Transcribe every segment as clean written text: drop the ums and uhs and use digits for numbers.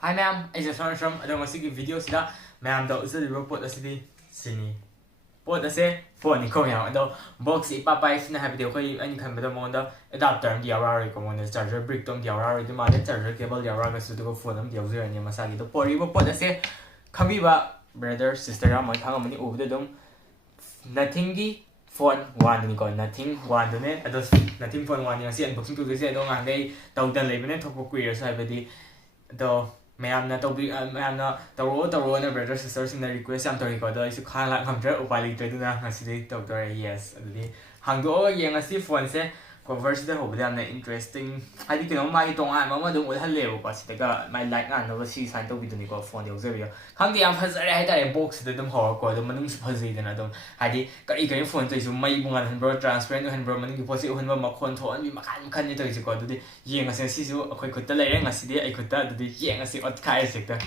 Hi ma'am, I just from I don't want to give videos that ma'am those the report the city sini. Port the say phone ni ko ma'am do box ipa sina have video ko ani kan bedo mo da adapter di awara ko mo charger brick tom di awara di ma charger cable di awara su ko phone am di user ni masagi do port the say khabi ba brother sister am thang mani over the dom nothing di phone one ni ko nothing one do ne ados nothing phone one ni si unboxing to this do ngang dei tong dan lei bene thok ko queer sa ba di do ma'am तौर ना brother sister request इस खाला खमद्रे उपाय लेते तौर yes हांदो ये phone से cover से होबदे इंटरेस्टिंग है कहीं माई तोान उल्लेबको माई लाइट नानब साइन तौबीदनीको फोन यौजबी खादे फजरे है बॉक्स हौको फजैदना है कई कई फोन तैसु मई गानब्रो ट्रांसपेरेंट होहनब्रो मन की पोसे उहनब मखोन थोहनबी मखान मखन तैसको येंगसे खुद लेरे खुद येंगसे अटखाइसे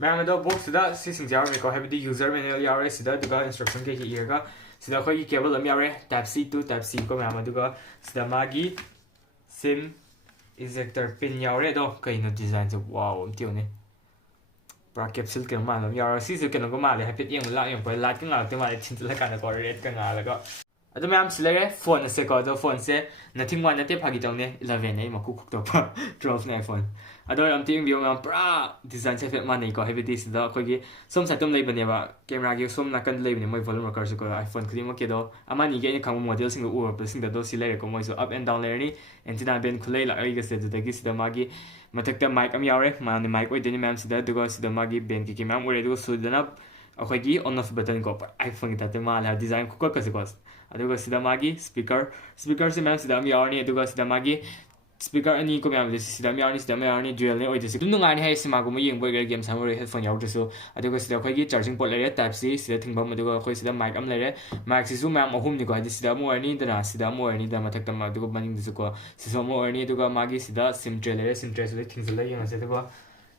मैम बॉक्स है यूजर मैनुअल यारे इंस्ट्रक्शन कई इरगा सिदा केबल यारे type C to type C को मैम सिदा मागी सिम इजेक्टर पिन यारे दो कई डिजाइन से वाओ ने पूरा कैप्सूल के माल यार सिसु के को माले है पिट लाइट के लाते माले छिंचल को रेड का अदो मैम सिलेरे फोन से को फोन से नथिंग वन नते फागी तौने 11 ने मकु खुक तो 12 ने फोन अदो हम टिंग बियो मैम पूरा डिजाइन से फेट माने को हेबिटी सिदा कोगी सोम सातम लेबने बा कैमरा के सोम नाकन लेबने मोय वॉल्यूम रकर से को आईफोन खिदिम के दो अमानी के खंग मॉडल सिंग उर सिंग दो सिलेरे को मोय सो अप एंड डाउन लेरनी एंटीना बेन खुले ला आई गसे दगी सिदा मागी मथकता माइक अम यारे माने माइक ओइदनी मैम सिदा दुगो सिदा मागी बेन की मैम ओरे दुगो सुदना अखोगी ऑन ऑफ बटन को आईफोन की ताते माल डिजाइन खुक कसे को अदुगा सिदा मागी स्पीकर से मैम सिदा यारनी अदुगा सिदा मागी स्पीकर अनी को मैम सिदा यारनी ड्यूअल ने ओइदे सिदु नुगानी है सिमा को येंग बोय गेम सामरे हेडफोन यावदसु अदुगा सिदा खोगी चार्जिंग पोर्ट लेरे टाइप C सिदा थिंगबम अदुगा खोई सिदा माइक अम लेरे माइक सिसु मैम अहुम नि को हादि सिदा मो अर्नी दना सिदा मो अर्नी दा मथक तम अदुगा मनिंग दिसु को सिसो मो अर्नी अदुगा मागी सिदा सिम ट्रे लेरे सिम ट्रे सुले थिंगजल येंग से अदुगा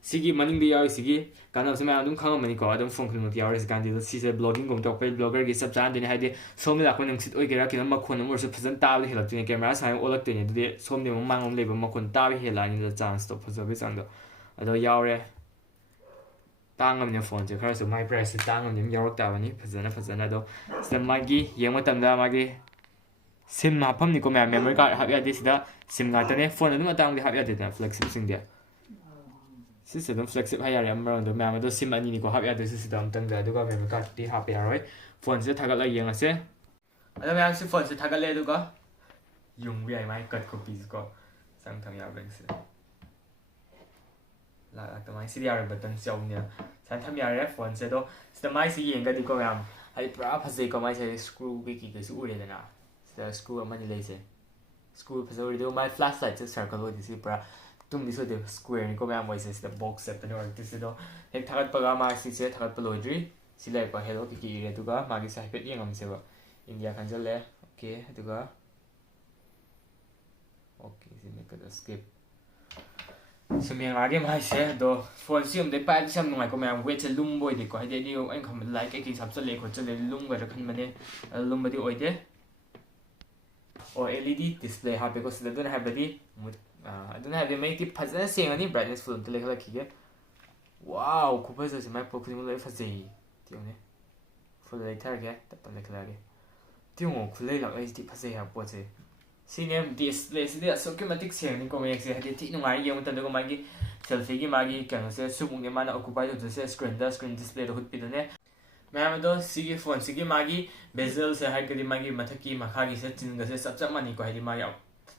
सिगी मनिंग दि याव सिगी काना से मैं अदुम खांग मनि को अदुम फोन खिन याव से गांदि सिसे ब्लॉगिंग गुम तो पे ब्लॉगर की सब जान देने हादि सोम लाखो नंगसित ओइ गेरा किन मखोन मोर से फजन ताब हेलक्तिने कैमरा साइ ओलक्तिने दुदि सोम दे मांगम लेब मखोन ताब हेलानि द चांस तो फजबे चांग अदो यावरे तांगमने फोन से खरसु माइ प्राइस तांगमने यावक ताबनि फजन दो से मागी येंग मतमदा मागी सिम हाफम निको मैं मेमोरी कार्ड हाब यादि सिदा सिम गातने फोन अदुम तांग दि हाब यादि फ्लेक्सिबल सिंग दे सिस्टम फ्लेक्सिब है यार अमरो मैम दो सिम अनि को हाब यादे सिस्टम तंग दा दुगा मेमोरी कार्ड ती हाब यारोय फोन से थगला येंगसे अदो मैम से फोन से थगले दुगा युंग भी आई माय कट कॉपीज को संग थंग याव से ला तो माय सी यार बटन चाउने सान थम यार फोन से दो सिस्टम माय सी येंग दी को मैम हाई पूरा फजे को माय से स्क्रू की से उरे देना से स्क्रू अमनि लेसे स्क्रू फजे दो माय फ्लैश लाइट से सर्कल हो दिसी पूरा तुम दिसो दे स्क्वायर नि को मैम वॉइस से बॉक्स सेट ने और दिस दो एक थगत पगा मा से थगत पलोइद्री सिले को हेलो की रे दुगा मागी साइपेट येंगम से बा इंडिया खंजले ओके दुगा ओके से मेक द स्किप सुमिंग आगे माइ से दो फोन सिम दे पाइ सम नुंगाइ को मैम वेट से लुम बोय दे को हाइदे नि अन खम लाइक एक सब चले को चले लुम गर खन मने लुम बदी ओइदे और LED डिस्प्ले हाबे को सिदा दुन हाबदी अदुना है मैं कि फजन सेंगनी ब्राइटनेस फुल तो लेखला खिगे वाओ खुफज से मैं पोखरी में ले फजे तिउने फुल लेथर के तप लेखला के तिउङो खुले लग एसडी फजे हा पोचे सिनेम डिस्प्ले से ऑटोमेटिक सेंगनी को मैं से हदे ति नुगाई ये मतन को मागी सेल्फी की मागी कनो से सुबुंग ने माना ऑक्युपाई तो से स्क्रीन डिस्प्ले तो हुत पिदने मैम दो सिगी फोन सिगी मागी बेजल से हाइ कदी मागी मथकी मखागी से चिंग से सब मानी को हाइ मागी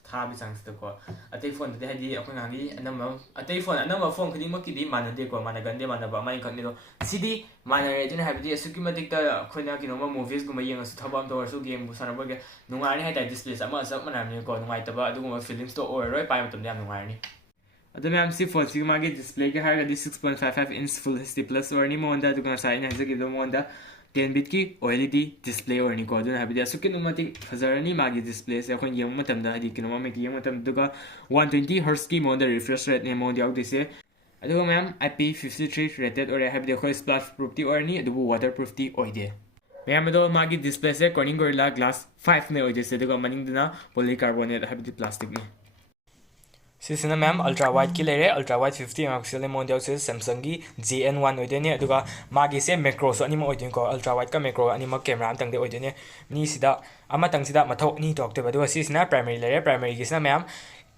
था भी चांस को अतै फोन दे हादि अखन हागी अनम अतै फोन अनम फोन खदि मकी दि मानदे को मानगंदे मानबा माइ खनि दो सिदि मानरे जन हाबिदि असुकी मतिक ता खना किनो मूवीज गुम येंग सु थबम तो वर्सु गेम बुसानबगे नुंगारनि हाइ ताइ डिस्प्ले सम सब मनामनि को नुंगाइ तबा अदुगुम फीलिंग्स तो ओर रोय पाइ मतम याम नुंगारनि अदु मैम सी फोन सी मागी डिस्प्ले के हारगदि 6.55 इंच फुल HD प्लस ओरनि मोंदा दुगन साइन हजगि दो मोंदा 10 बिट की OLED डिस्प्ले और निको दुन हाबिदि असुकी नुमतिक फजरनी मागी डिस्प्ले से अखन यम मतम दा हदि किनो मे की यम मतम दुगा 120 हर्ट्ज की मोड रिफ्रेश रेट ने मोड याव दिसे अदुगा मैम IP53 रेटेड और हाबिदि खो स्प्लैश प्रूफ ती और नि अदुबु वाटर प्रूफ ती ओइदे मैम दो मागी डिस्प्ले से Corning Gorilla Glass 5 ने ओइदे से दुगा मनिंग दुना पॉलीकार्बोनेट हाबिदि प्लास्टिक ने Sisina ma'am ultra wide ki lere ultra wide 50 megapixel model se Samsung gi GN1 oidene aduga magi se macro so anima oidin ko ultra wide ka macro anima camera antang de oidene ni sida ama tang sida mathok ni tok te aduga sisina primary lere primary gi sina ma'am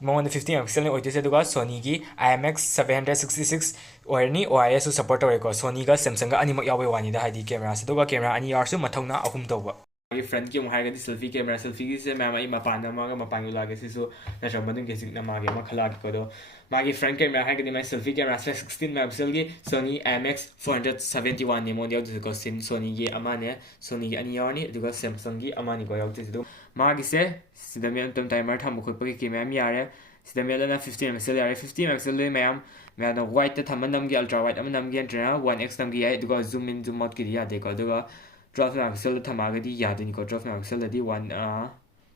Mongo 50 megapixel oide se aduga Sony gi IMX 766 oirni OIS support tore ko Sony ga Samsung ga anima yawe wani da hadi camera se aduga camera ani yar su mathokna ahum tawba front की मुहाई गदी selfie camera selfie की से ma'am आई मपान मागा मपान लागे सिसु नशा मदन के सिग्ना मागे मखला की कोदो मागी फ्रंट कैमरा है गदी मैं सेल्फी कैमरा से 16 मेगापिक्सल की Sony IMX 471 ने मॉडल दुको सिन Sony की अमाने Sony की अनियानी दुको Samsung की अमानी को याव तिसु मागी से सिदमे तम टाइमर थम खुद पके की मैम यारे सिदमे लना 15 मेगापिक्सल यारे 50 मेगापिक्सल ले मैम मैं वाइट थम नम की अल्ट्रा वाइट अम नम की एंट्रा 1x नम की है दुको जूम इन जूम आउट की दिया देखो दुको 12 megapixel थमागदी यादनी को 12 megapixel ददी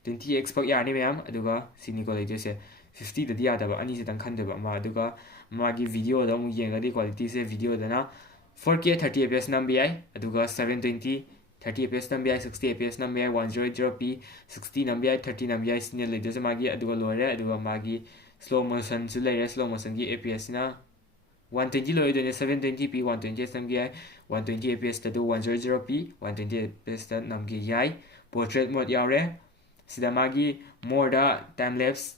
20x पक यानी मैम अदुगा सिनी को लेजसे 50 ददी यादबा अनि से तंग खंदबा मा अदुगा मागी वीडियो द मु येंगदी क्वालिटी से वीडियो दना 4K 30 fps नंबी आई अदुगा 720 30 fps नंबी आई 60 fps नंबी आई 100p 60 नंबी आई 30 नंबी आई सिने लेजसे मागी अदुगा लोरे अदुगा मागी स्लो मोशन सु लेरे स्लो मोशन की fps ना 120 लोय दोने 720p 120 नंबी आई 120 fps तदु 100p 120 fps त नमगी याई पोर्ट्रेट मोड यावरे सिदा मागी मोडा टाइम लैप्स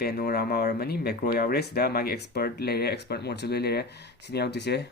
पेनोरामा और मनी मैक्रो यावरे सिदा मागी एक्सपर्ट लेरे एक्सपर्ट मोड सु लेरे सिने यावतिसे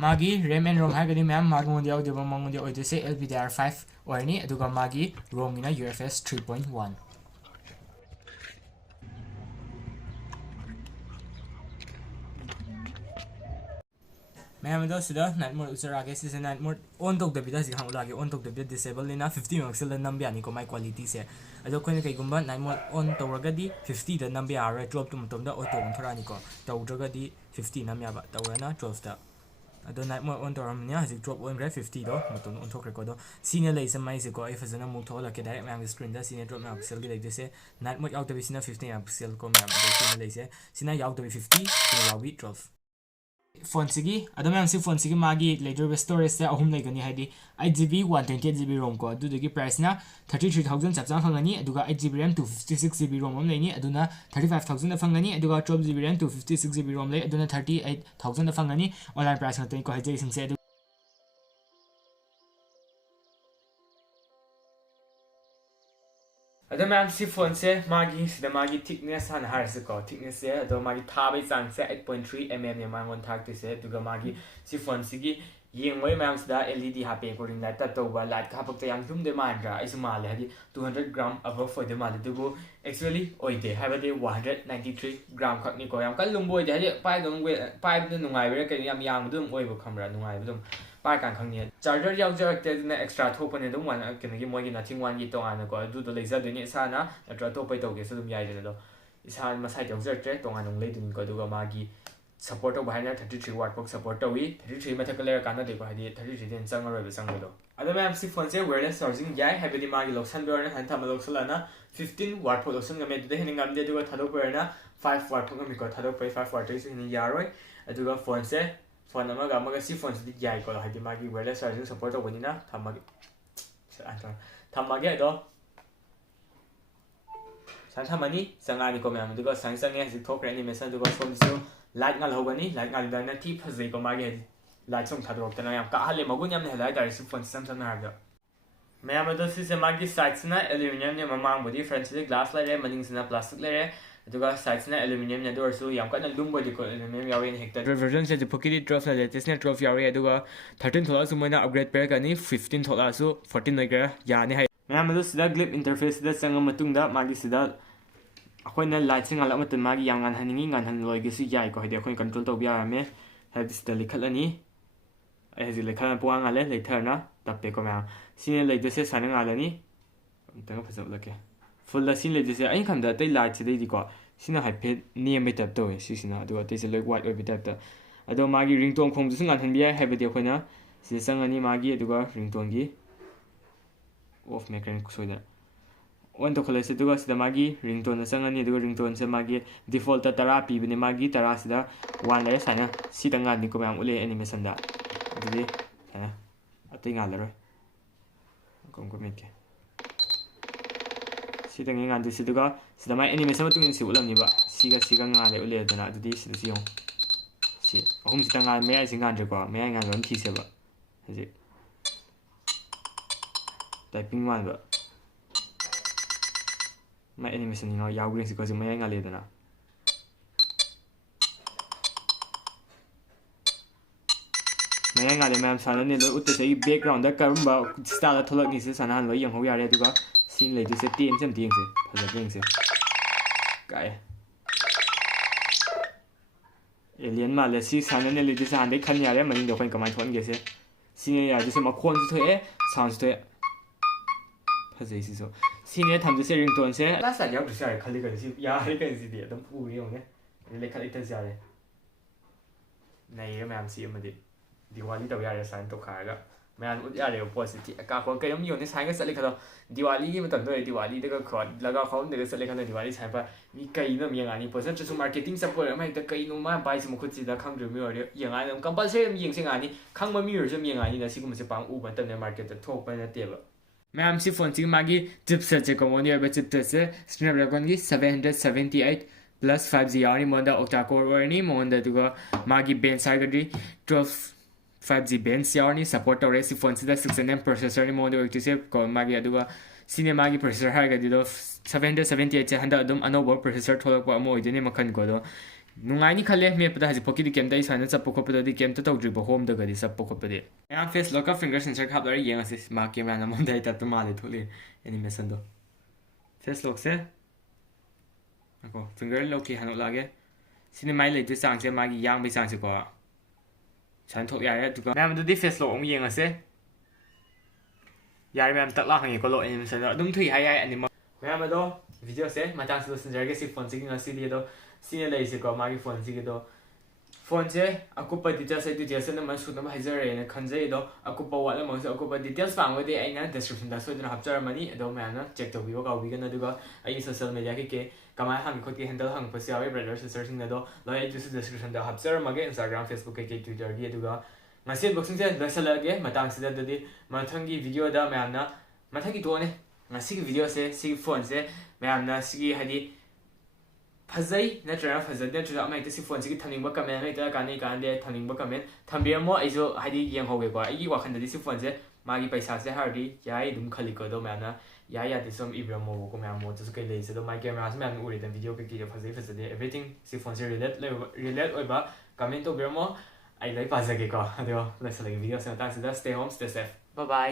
मागी RAM and ROM हागदी मैम मागोंद यावदेबा मंगोंद ओइदसे LPDDR5 ओरनी अदुगा मागी ROM गिना UFS 3.1 मैम दो सिदा नाइट मोड उचरागे सिसे नाइट मोड ऑन तोक दबिदा सि खांग लागे ऑन तोक दबिदा डिसेबल लेना 50 megapixel नंबे आनी को माय क्वालिटी से अदो कोइन कइगुंबा नाइट मोड ऑन तवरगदी 50 द नंबे आरे ड्रॉप तुम तमदा ऑटो ऑन थरानी को तवद्रगदी 50 नंबे तवरना 12 दा अदो नाइट मोड ऑन तवरमनिया हजि ड्रॉप ऑन ग्रे 50 दो मतन ऑन थोक रेको दो सीने लेइसे माइसे को आई फजना मुक थोला के डायरेक्ट मैम स्क्रीन दा सीने ड्रॉप megapixel के लेइसे नाइट मोड आउट बिसिना 50 megapixel को मैम सीने लेइसे सीना आउट 50 सीने यावी 12 फोन सिगी अदम मैम सी फोन सिगी मागी लेटर स्टोरेज से अहुम लेगनी हाइदी 8GB 128GB रोम को अदुदगी प्राइस ना 33000 चपचां फंगनी अदुगा 8GB RAM 256GB रोम हम लेनी अदुना 35000 दा फंगनी अदुगा 12GB RAM 256GB रोम ले अदुना 38000 दा फंगनी ऑनलाइन प्राइस नतनी को हाइजे सिंसे अदो मैम सी फोन से मागी सिदा मागी थिकनेस हान हारसे को थिकनेस से अदो मागी थाबै चांग से 8.3 mm ने मांगोन थाकते से दुगा मागी सी फोन सिगी येंगोय मैम सिदा LED हापे को रिंग लाइट ततोबा लाइट खापक यांग तुम दे मानरा आइसु माले हदि 200 ग्राम अबव फॉर दे माले दुगो एक्चुअली ओइदे हाबदे 193 ग्राम खकनी को याम कल लुंबो ओइदे हदि पाइ दम पाइ द नुंगाइबरे के याम याम दुम ओइबो खमरा नुंगाइबो दुम पाइ कान खंगनी चार्जर याउजरते ने एक्स्ट्रा थोपने दुम वन केनगी मोगी नथिंग वन की तोंगान को दुदो लेजा दुनी साना नत्रा तोपै तोगे सो दुम याइदे दो इसा मसाइ याउजरते तोंगान नुं ले दुनी को दुगा मागी सपोर्ट तो बाइना 33 वाट पक सपोर्ट तो वी 33 मथक लेर काना देखो हदि 33 दिन संग रोय संग दो अदो मैम सी फोन से वायरलेस चार्जिंग याय हाबदि मागी लोक्सन बेरना हन थम लोक्सलाना 15 वाट फो लोक्सन गमे दुदे हेनिंग गम दे दुगा थादो बेरना 5 वाट फक मिको थादो पे 5 वाट इस हिनि यारोय अदुगा फोन से फोन अमगा सी फोन से याय को हदि मागी वायरलेस चार्जिंग सपोर्ट तो बनिना थमागे दो थमनी संगानी को मैम दुगा संग हजि थोक्रे एनिमेशन दुगा फोन से light ngal hogani light ngal dana thi phazai ko magi light song thadrok tana yam ka hale magun yam ne light dar si phone sam sam harda mayam ado si se magi sides na aluminum ne mamang body front se glass lare maning sina plastic lare aduga sides na aluminum ne dor su yam kana lum body ko aluminum yawe ne hector version se pokiri drop la latest ne drop yawe aduga 13 thola su moina upgrade per kani 15 thola su 14 noiga ya ne hai mayam ado sida clip interface da sanga matung da magi sida ꯑꯩꯈꯣꯏꯅ ꯂꯥꯏꯠꯁꯦ ꯉꯥꯜꯂꯛ ꯃꯇꯝꯗ ꯃꯥꯒꯤ ꯌꯥꯝ ꯉꯥꯟꯍꯟꯅꯤꯡꯉꯤ ꯉꯥꯟꯍꯟꯂꯣꯏꯒꯦꯁꯨ ꯌꯥꯏꯀꯣ ꯍꯥꯏꯗꯤ ꯑꯩꯈꯣꯏꯅ control ꯇꯧꯕ ꯌꯥꯔꯝꯃꯦ ꯍꯥꯏꯕꯗꯤ ꯁꯤꯗ ꯂꯩꯈꯠꯂꯅꯤ ꯑꯩ ꯍꯧꯖꯤꯛ ꯂꯩꯈꯠꯂꯅ ꯄꯨꯡꯉꯥꯟ ꯉꯥꯜꯂꯦ ꯂꯩꯊꯔꯅ ꯇꯞꯄꯦꯀꯣ ꯃꯌꯥꯝ ꯁꯤꯅ ꯂꯩꯗꯣꯏꯁꯦ ꯁꯨꯃꯥꯏꯅ ꯉꯥꯜꯂꯅꯤ ꯑꯝꯇꯪ ꯐꯖ ꯎꯠꯂꯛꯀꯦ ꯐꯨꯜꯗ ꯁꯤꯅ ꯂꯩꯗꯣꯏꯁꯦ ꯑꯩꯅ ꯈꯟꯕꯗ ꯑꯇꯩ ꯂꯥꯏꯠꯁꯤꯗꯩꯗꯤꯀꯣ ꯁꯤꯅ ꯍꯥꯏꯐꯦꯠ ꯅꯦꯝꯕꯩ ꯇꯥꯏꯞ ꯇꯧꯋꯦ ꯁꯤꯁꯤꯅ ꯑꯗꯨꯒ ꯑꯇꯩꯁꯦ ꯂꯣꯏ ꯋꯥꯏꯠ ꯑꯣꯏꯕꯩ ꯇꯥꯏꯞꯇ ꯑꯗꯣ ꯃꯥꯒꯤ ꯔꯤꯡꯇꯣꯟ ꯈꯣꯡꯕꯗꯁꯨ ꯉꯥꯟꯍꯟꯕ ꯌꯥꯏ ꯍꯥꯏꯕꯗꯤ ꯑꯩꯈꯣꯏꯅ ꯁꯤꯗ ꯆꯪꯉꯅꯤ ꯃꯥꯒꯤ ꯑꯗꯨꯒ ꯔꯤꯡꯇꯣꯟꯒꯤ ꯑꯣꯐ ꯃꯦꯀꯥꯅꯤꯛ ꯁꯣꯏꯗꯅ ꯑꯣꯟ ꯇꯧꯈꯠꯂꯁꯤ ꯑꯗꯨꯒ ꯁꯤꯗ ꯃꯥꯒꯤ ꯔꯤꯡꯇꯣꯟꯗ ꯆꯪꯉꯅꯤ ꯑꯗꯨꯒ ꯔꯤꯡꯇꯣꯟꯁꯦ ꯃꯥꯒꯤ ꯗꯤꯐꯣꯜꯠꯇ 10 ꯄꯤꯕꯅꯦ ꯃꯥꯒꯤ 10ꯁꯤꯗ 1 ꯂꯩꯔꯦ ꯁꯨꯃꯥꯏꯅ ꯁꯤꯗ ꯉꯥꯟꯅꯤꯀꯣ ꯃꯌꯥꯝ ꯎꯠꯂꯛꯑꯦ ꯑꯦꯅꯤꯃꯦꯁꯟꯗ ꯑꯗꯨꯗꯤ ꯁꯨꯃꯥꯏꯅ ꯑꯇꯩ ꯉꯥꯜꯂꯔꯣꯏ ꯑꯃꯨꯛꯀ ꯃꯦꯠꯀꯦ ꯁꯤꯗꯪꯉꯤ ꯉꯥꯟꯗꯣꯏꯁꯤ ꯑꯗꯨꯒ ꯁꯤꯗ ꯃꯥꯏ ꯑꯦꯅꯤꯃꯦꯁꯟ ꯃꯇꯨꯡ ꯏꯟꯅ ꯁꯤ ꯎꯠꯂꯝꯅꯤꯕ ꯁꯤꯒ ꯉꯥꯜꯂꯦ ꯎꯠꯂꯦꯗꯅ ꯑꯗꯨꯗꯤ ꯁꯤꯗꯁꯨ ꯌꯦꯡꯉꯨ ꯁꯤ ꯑꯍꯨꯝꯁꯤꯗ ꯃꯌꯥꯏꯁꯤ ꯉꯥꯟꯗ꯭ꯔꯦꯀꯣ ꯃꯌꯥꯏ ꯉꯥꯟꯕ ꯑꯃ ꯊꯤꯁꯦꯕ ꯍꯧꯖꯤꯛ ꯇꯥꯏꯄꯤꯡ ꯃꯥꯟꯕ ꯃꯥꯏ ꯑꯦꯅꯤꯃꯦꯁꯟ ꯌꯥꯎꯈ꯭ꯔꯦꯁꯤꯀꯣ ꯍꯧꯖꯤꯛ ꯃꯌꯥꯏ ꯉꯥꯜꯂꯦꯗꯅ ꯃꯌꯥꯏ ꯉꯥꯜꯂꯦ ꯃꯌꯥꯝ ꯁꯥꯟꯅꯅꯤ ꯂꯣꯏ ꯎꯠꯇꯣꯏꯁꯦ ꯑꯩꯒꯤ ꯕꯦꯛꯒ꯭ꯔꯥꯎꯟꯗ ꯀꯔꯝꯕ ꯁ꯭ꯇꯥꯏꯜꯗ ꯊꯣꯛꯂꯛꯅꯤꯁꯦ ꯁꯥꯟꯅꯍꯟ ꯂꯣꯏ ꯌꯦꯡꯍꯧ ꯌꯥꯔꯦ ꯑꯗꯨꯒ ꯁꯤꯅ ꯂꯩꯗꯣꯏꯁꯦ ꯇꯦꯟꯁꯦ ꯑꯝꯇ ꯌꯦꯡꯁꯦ ꯐꯖꯕ ꯌꯦꯡꯁꯦ ꯀꯥꯏꯑꯦ ꯑꯦꯂꯤꯌꯟ ꯃꯥꯜꯂꯦ ꯁꯤ ꯁꯥꯟꯅꯅ ꯂꯩꯗꯣꯏꯁꯦ ꯍꯥꯟꯅꯗꯩ ꯈꯟ ꯌꯥꯔꯦ ꯃꯅꯤꯡꯗ ꯑꯩꯈꯣꯏꯅ ꯀꯃꯥꯏꯅ ꯊꯣꯛꯍꯟꯒꯦꯁꯦ ꯁꯤꯅ ꯌꯥꯗꯣꯏꯁꯦ ꯃꯈꯣꯟꯁꯨ ꯊꯣꯛꯑꯦ ꯁꯥꯎꯟꯁꯨ ꯊꯣꯛꯑꯦ ꯐꯖꯩ ꯁꯤꯁꯨ ꯁꯤꯅꯦ ꯊꯝꯗꯣꯏꯁꯦ ꯔꯤꯡꯇꯣꯟꯁꯦ ꯂꯥꯁ ꯂꯥꯏꯠ ꯌꯥꯎꯗ꯭ꯔꯁꯨ ꯌꯥꯔꯦ ꯈꯜꯂꯤ ꯀꯩꯅꯣ ꯁꯤ ꯌꯥꯔꯦ ꯀꯩꯅꯣ ꯁꯤꯗꯤ ꯑꯗꯨꯝ ꯎꯔꯦ ꯌꯦꯡꯉꯨꯅꯦ ꯂꯩꯈꯠ ꯂꯩꯊꯁꯨ ꯌꯥꯔꯦ ꯅꯩꯔꯦ ꯃꯌꯥꯝ ꯁꯤ ꯑꯃꯗꯤ ꯗꯤꯋꯥꯂꯤ ꯇꯧ ꯌꯥꯔꯦ ꯁꯨꯃꯥꯏꯅ ꯇꯧꯈꯥꯏꯔꯒ ꯃꯌꯥꯝ ꯎꯠ ꯌꯥꯔꯦꯕ ꯄꯣꯠꯁꯤ ꯀꯥꯞꯄ ꯀꯩꯅꯣꯝ ꯌꯣꯟꯅꯤ ꯁꯥꯏꯅꯒ ꯆꯠꯂꯤ ꯈꯜꯂꯣ ꯗꯤꯋꯥꯂꯤꯒꯤ ꯃꯇꯝꯗ ꯑꯣꯏꯔꯦ ꯗꯤꯋꯥꯂꯤꯗꯒ ꯂꯒꯥ ꯈꯥꯎꯔꯝꯗꯒ ꯆꯠꯂꯦ ꯈꯜꯂꯣ ꯗꯤꯋꯥꯂꯤ ꯁꯥꯏꯄ ꯃꯤ ꯀꯩꯅꯣ ꯌꯦꯡꯉꯛꯑꯅꯤ ꯄꯣꯠ ꯅꯠꯇ꯭ꯔꯁꯨ ꯃꯥꯔꯀꯦꯇꯤꯡ ꯆꯠꯄ ꯑꯣꯏꯔ ꯑꯃ ꯍꯦꯛꯇ ꯀꯩꯅꯣ ꯃꯥꯅ ꯄꯥꯏꯁꯤ ꯃꯈꯨꯠꯁꯤꯗ ꯈꯪꯗ꯭ꯔꯤꯕ ꯃꯤ ꯑꯣꯏꯔꯗꯤ ꯌꯦꯡꯉꯛꯑꯅꯤ ꯑꯗꯨꯝ ꯀꯝꯄꯜꯁꯔꯤ ꯑꯗꯨꯝ ꯌꯦꯡꯉꯛꯑꯅꯤ ꯈꯪꯕ ꯃꯤ ꯑꯣꯏꯔꯁꯨ ꯑꯗꯨꯝ ꯌꯦꯡꯉꯛꯑꯅꯤꯅ ꯁꯤꯒꯨꯝꯕꯁꯦ ꯄꯥꯡ ꯎꯕ ꯅꯠꯇꯕꯅꯦ ꯃꯥꯔꯀꯦꯠꯇ ꯊꯣꯛꯄ ꯅꯠꯇꯦꯕ ꯃꯌꯥꯝ ꯁꯤ ꯐꯣꯟꯁꯤꯒꯤ ꯃꯥꯒꯤ ꯆꯤꯞꯁꯦꯠꯁꯦ ꯀꯣꯃꯟꯂꯤ ꯑꯣꯏꯕ ꯆꯤꯞꯁꯦꯠꯁꯦ Snapdragonꯒꯤ 778 + 5G ꯌꯥꯎꯔꯅꯤ ꯃꯉꯣꯟꯗ OctaCore ꯑꯣꯏꯔꯅꯤ ꯃꯉꯣꯟꯗ ꯑꯗꯨꯒ ꯃꯥꯒꯤ ꯕꯦꯟꯁ ꯍꯥꯏꯔꯒꯗꯤ 12 5G ꯕꯦꯟꯁ ꯌꯥꯎꯔꯅꯤ ꯁꯞꯄꯣꯔꯠ ꯇꯧꯔꯦ ꯁꯤ ꯐꯣꯟꯁꯤꯗ 6nm ꯄ꯭ꯔꯣꯁꯦꯁꯔꯅꯤ ꯃꯉꯣꯟꯗ ꯑꯣꯏꯔꯛꯇꯣꯏꯁꯦ ꯃꯥꯒꯤ ꯑꯗꯨꯒ ꯁꯤꯅꯦ ꯃꯥꯒꯤ ꯄ꯭ꯔꯣꯁꯦꯁꯔ ꯍꯥꯏꯔꯒꯗꯤ 778ꯁꯦ ꯍꯟꯗꯛ ꯑꯗꯨꯝ ꯑꯅꯧꯕ ꯄ꯭ꯔꯣꯁꯦꯁꯔ ꯊꯣꯛꯂꯛꯄ ꯑꯃ ꯑꯣꯏꯗꯣꯏꯅꯦ ꯃꯈꯜꯀꯣ ꯑꯗꯣ ꯅꯨꯡꯉꯥꯏꯅꯤ ꯈꯜꯂꯦ ꯃꯦꯠꯄꯗ ꯍꯧꯖꯤꯛꯐꯥꯎꯒꯤꯗꯤ ꯀꯩꯝꯇ ꯑꯩ ꯁꯨꯃꯥꯏꯅ ꯆꯠꯄ ꯈꯣꯠꯄꯗꯗꯤ ꯀꯩꯝꯇ ꯇꯧꯗ꯭ꯔꯤꯕ ꯍꯣꯝꯗꯒꯗꯤ ꯆꯠꯄ ꯈꯣꯠꯄꯗꯤ ꯃꯌꯥꯝ ꯐꯦꯁ ꯂꯣꯛꯀ ꯐꯤꯡꯒꯔ ꯁꯦꯟꯁꯔ ꯍꯥꯞꯂꯒ ꯌꯦꯡꯉꯁꯤ ꯃꯥ ꯀꯦꯃꯦꯔꯥ ꯅꯝꯃꯝꯗꯥꯏ ꯇꯥꯏꯞꯇ ꯃꯥꯜꯂꯦ ꯊꯣꯛꯂꯛꯑꯦ ꯑꯦꯅꯤꯃꯦꯁꯟꯗꯣ ꯐꯦꯁ ꯂꯣꯛꯁꯦ ꯉꯥꯏꯈꯣ ꯐꯤꯡꯒꯔ ꯂꯣꯛꯀꯤ ꯍꯥꯟꯗꯣꯛꯂꯛꯑꯒꯦ ꯁꯤꯅ ꯃꯥꯏ ꯂꯩꯇꯣꯏ ꯆꯥꯡꯁꯦ ꯃꯥꯒꯤ ꯌꯥꯡꯕꯩ ꯆꯥꯡꯁꯦꯀꯣ ꯁꯨꯃꯥꯏꯅ ꯊꯣꯛ ꯌꯥꯔꯦ ꯑꯗꯨꯒ ꯃꯌꯥꯝ ꯑꯗꯨꯗꯤ ꯐꯦꯁ ꯂꯣꯛ ꯑꯃꯨꯛ ꯌꯦꯡꯉꯁꯦ ꯌꯥꯔꯦ ꯃꯌꯥꯝ ꯇꯛ ꯂꯥꯛꯍꯪꯉꯦꯀꯣ ꯂꯣꯛ ꯑꯦꯅꯤꯃꯦꯁꯟꯗ ꯑꯗꯨꯝ ꯊꯨꯏ ꯍꯥꯏ ꯌꯥꯏ ꯑꯅꯤꯃꯛ ꯃꯌꯥꯝ ꯑꯗꯣ ꯚꯤꯗꯤꯑꯣꯁꯦ ꯃꯇꯥꯡꯁꯤ ꯂꯣꯏꯁꯤꯟꯖꯔꯒꯦ ꯁꯤ ꯐꯣꯟꯁꯤꯒꯤ ꯉꯁꯤꯗꯤ ꯑꯗꯣ ꯁꯤꯅ ꯂꯩꯔꯤꯁꯦꯀꯣ ꯃꯥꯒꯤ ꯐꯣꯟꯁꯤꯒꯤꯗꯣ ꯐꯣꯟꯁꯦ ꯑꯀꯨꯞꯄ ꯗꯤꯇꯦꯜꯁ ꯑꯅꯝꯕ ꯁꯨꯅꯕ ꯍꯥꯏꯖꯔꯦꯅ ꯈꯟꯖꯩ ꯑꯗꯣ ꯑꯀꯨꯞꯄ ꯋꯥꯠꯂꯝꯃꯒꯁꯨ ꯑꯀꯨꯞꯄ ꯗꯤꯇꯦꯜꯁ ꯄꯥꯝꯃꯒꯗꯤ ꯑꯩꯅ ꯗꯦꯁꯀ꯭ꯔꯤꯞꯁꯟꯗ ꯁꯣꯏꯗꯅ ꯍꯥꯞꯆꯔꯝꯃꯅꯤ ꯑꯗꯣ ꯃꯌꯥꯝꯅ ꯆꯦꯛ ꯇꯧꯕꯤꯕ ꯀꯥꯎꯕꯤꯒꯅꯨ ꯑꯗꯨꯒ ꯑꯩꯒꯤ ꯁꯣꯁꯤꯌꯦꯜ ꯃꯦꯗꯤꯌꯥ ꯀꯩꯀꯩ ꯀꯃꯥꯏꯅ ꯍꯪꯒꯦ ꯈꯣꯠꯀꯦ ꯍꯦꯟꯗꯜ ꯍꯪꯉꯛꯄꯁꯨ ꯌꯥꯎꯋꯤ ꯕ꯭ꯔꯗꯔ ꯁꯤꯁꯇꯔꯁꯤꯡꯅ ꯑꯗꯣ ꯂꯣꯏ ꯑꯩꯗꯨꯁꯨ ꯗꯦꯁꯀ꯭ꯔꯤꯞꯁꯟꯗ ꯍꯥꯞꯆꯔꯝꯃꯒꯦ ꯏꯟꯁꯇꯥꯒ꯭ꯔꯥꯝ ꯐꯦꯁꯕꯨꯛ ꯀꯩꯀꯩ ꯇ꯭ꯋꯤꯇꯔꯒꯤ ꯑꯗꯨꯒ ꯉꯁꯤ ꯑꯟꯕꯣꯛꯁꯤꯡꯁꯦ ꯂꯣꯏꯁꯤꯜꯂꯛꯑꯒꯦ ꯃꯇꯥꯡꯁꯤꯗ ꯑꯗꯨꯗꯤ ꯃꯊꯪꯒꯤ ꯚꯤꯗꯤꯑꯣꯗ ꯃꯌꯥꯝꯅ ꯃꯊꯪꯒꯤ ꯇꯣꯛꯑꯅꯤ ꯉꯁꯤꯒꯤ ꯚꯤꯗꯤꯑꯣꯁꯦ ꯁꯤꯒꯤ ꯐꯣꯟꯁꯦ ꯃꯌꯥꯝꯅ ꯁꯤꯒꯤ ꯍꯥꯏꯗꯤ ꯐꯖꯩ ꯅꯠꯇ꯭ꯔꯒ ꯐꯖꯗꯦ ꯅꯠꯇ꯭ꯔꯒ ꯑꯃ ꯍꯦꯛꯇ ꯁꯤ ꯐꯣꯟꯁꯤꯒꯤ ꯊꯝꯅꯤꯡꯕ ꯀꯃꯦꯟ ꯑꯃ ꯍꯦꯛꯇ ꯀꯥꯟꯅꯩ ꯀꯥꯟꯅꯗꯦ ꯊꯝꯅꯤꯡꯕ ꯀꯃꯦꯟ ꯊꯝꯕꯤꯔꯝꯃꯣ ꯑꯩꯁꯨ ꯍꯥꯏꯗꯤ ꯌꯦꯡꯍꯧꯒꯦꯀꯣ ꯑꯩꯒꯤ ꯋꯥꯈꯜꯗꯗꯤ ꯁꯤ ꯐꯣꯟꯁꯦ ꯃꯥꯒꯤ ꯄꯩꯁꯥꯁꯦ ꯍꯥꯏꯔꯗꯤ ꯌꯥꯏ ꯑꯗꯨꯝ ꯈꯜꯂꯤꯀꯣ ꯑꯗꯣ ꯃꯌꯥꯝꯅ ꯌꯥꯏ ꯌꯥꯗꯦ ꯁꯨꯝ ꯏꯕꯤꯔꯝꯃꯣꯕꯀꯣ ꯃꯌꯥꯝ ꯃꯣꯠꯇꯁꯨ ꯀꯩ ꯂꯩꯔꯤꯁꯦ ꯑꯗꯣ ꯃꯥꯒꯤ ꯀꯦꯃꯦꯔꯥꯁꯨ ꯃꯌꯥꯝꯅ ꯎꯔꯦꯗꯅ ꯚꯤꯗꯤꯑꯣ ꯀꯩꯀꯩꯗ ꯐꯖꯩ ꯐꯖꯗꯦ ꯑꯦꯕ꯭ꯔꯤꯊꯤꯡ ꯁꯤ ꯐꯣꯟꯁꯦ ꯔꯤꯂꯦꯠ ꯑꯣꯏꯕ ꯀꯃꯦꯟ ꯇꯧꯕꯤꯔꯝꯃꯣ ꯑꯩ ꯂꯣꯏ ꯄꯥꯖꯒꯦꯀꯣ ꯑꯗꯣ ꯂꯣꯏꯁꯤꯜꯂꯒꯦ ꯚꯤꯗꯤꯑꯣꯁꯤ ꯃꯇꯥꯡꯁꯤꯗ ꯁ꯭ꯇꯦ ꯍꯣꯝ ꯁ꯭ꯇꯦ ꯁꯦꯐ ꯕꯥꯏ